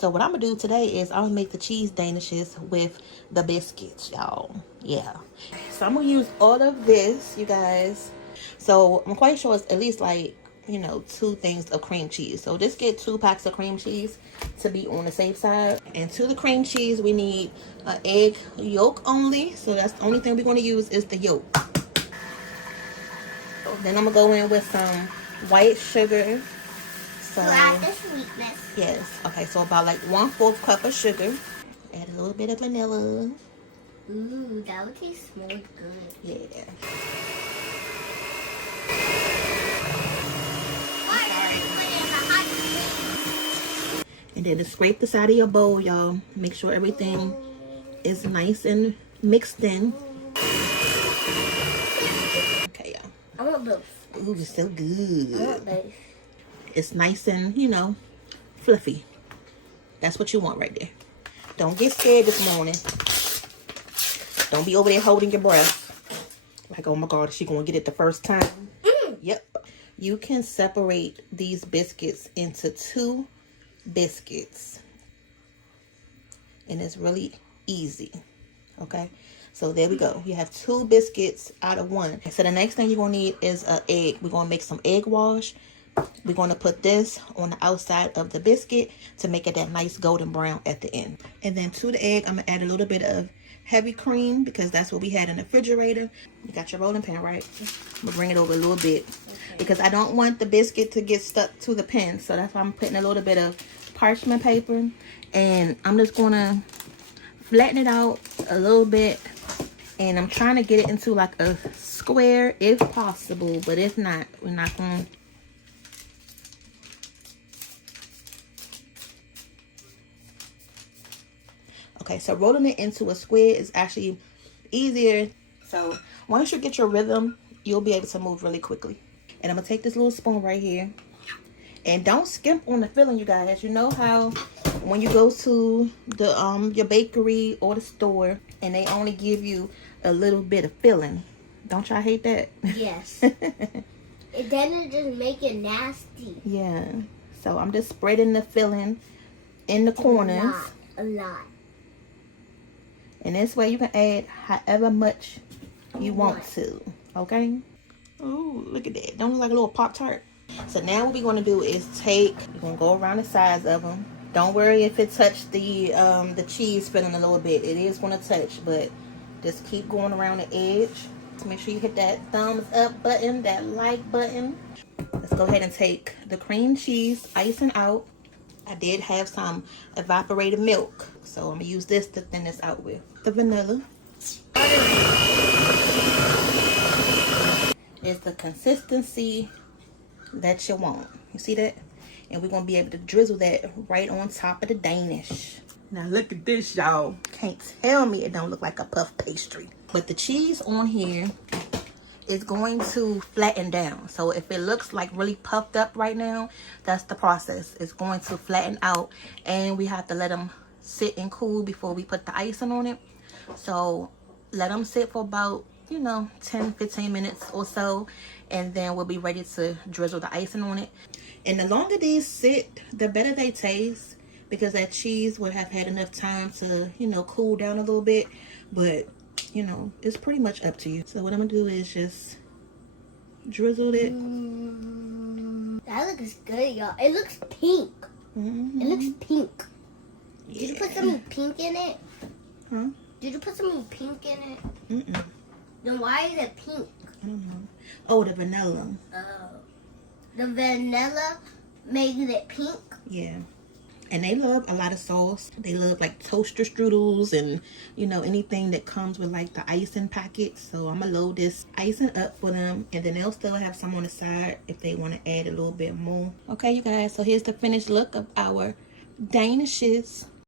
So what I'm gonna do today is I'm gonna make the cheese danishes with the biscuits, y'all. Yeah. So I'm gonna use all of this, you guys. So I'm quite sure it's at least like, you know, 2 things of cream cheese. So just get 2 packs of cream cheese to be on the safe side. And to the cream cheese, we need an egg yolk only. So that's the only thing we're gonna use is the yolk. Then I'm gonna go in with some white sugar. So, to add the sweetness. Yes. Okay, so about like 1/4 cup of sugar. Add a little bit of vanilla. Ooh, that would taste more good. Yeah. And then to scrape the side of your bowl, y'all. Make sure everything is nice and mixed in. Okay, y'all. I want both. Ooh, it's so good. I want both. It's nice and, you know, fluffy. That's what you want right there. Don't get scared this morning. Don't be over there holding your breath. Like, oh my God, is she going to get it the first time? Yep. You can separate these biscuits into 2 biscuits. And it's really easy. Okay? So there we go. You have 2 biscuits out of 1. So the next thing you're going to need is an egg. We're going to make some egg wash. We're going to put this on the outside of the biscuit to make it that nice golden brown at the end. And then to the egg, I'm going to add a little bit of heavy cream because that's what we had in the refrigerator. You got your rolling pin, right? I'm going to bring it over a little bit because I don't want the biscuit to get stuck to the pin. So that's why I'm putting a little bit of parchment paper. And I'm just going to flatten it out a little bit. And I'm trying to get it into like a square if possible. But if not, we're not going to. Okay, so rolling it into a square is actually easier. So once you get your rhythm, you'll be able to move really quickly. And I'm going to take this little spoon right here. And don't skimp on the filling, you guys. You know how when you go to the your bakery or the store and they only give you a little bit of filling. Don't y'all hate that? Yes. Then it just make it nasty. Yeah. So I'm just spreading the filling in the corners. A lot. And this way you can add however much you want to. Okay? Ooh, look at that. Don't look like a little Pop-Tart. So now what we're going to do is we're going to go around the sides of them. Don't worry if it touched the cheese filling a little bit. It is going to touch, but just keep going around the edge. Make sure you hit that thumbs up button, that like button. Let's go ahead and take the cream cheese icing out. I did have some evaporated milk, so I'm going to use this to thin this out with. The vanilla is the consistency that you want. You see that? And we're going to be able to drizzle that right on top of the Danish. Now look at this, y'all. Can't tell me it don't look like a puff pastry. But the cheese on here is going to flatten down. So if it looks like really puffed up right now, that's the process. It's going to flatten out, and we have to let them sit and cool before we put the icing on it. So let them sit for about, you know, 10-15 minutes or so, and then we'll be ready to drizzle the icing on it. And the longer these sit, the better they taste, because that cheese would have had enough time to, you know, cool down a little bit. But you know, it's pretty much up to you. So what I'm gonna do is just drizzle it. That looks good, y'all. It looks pink. It looks pink. Yeah. Did you put some pink in it? Huh? Did you put some pink in it? Then why is it pink? I don't know. Oh, the vanilla. Oh. The vanilla makes it pink? Yeah. And they love a lot of sauce. They love like toaster strudels and, you know, anything that comes with like the icing packet. So I'm going to load this icing up for them. And then they'll still have some on the side if they want to add a little bit more. Okay, you guys. So here's the finished look of our Danishes.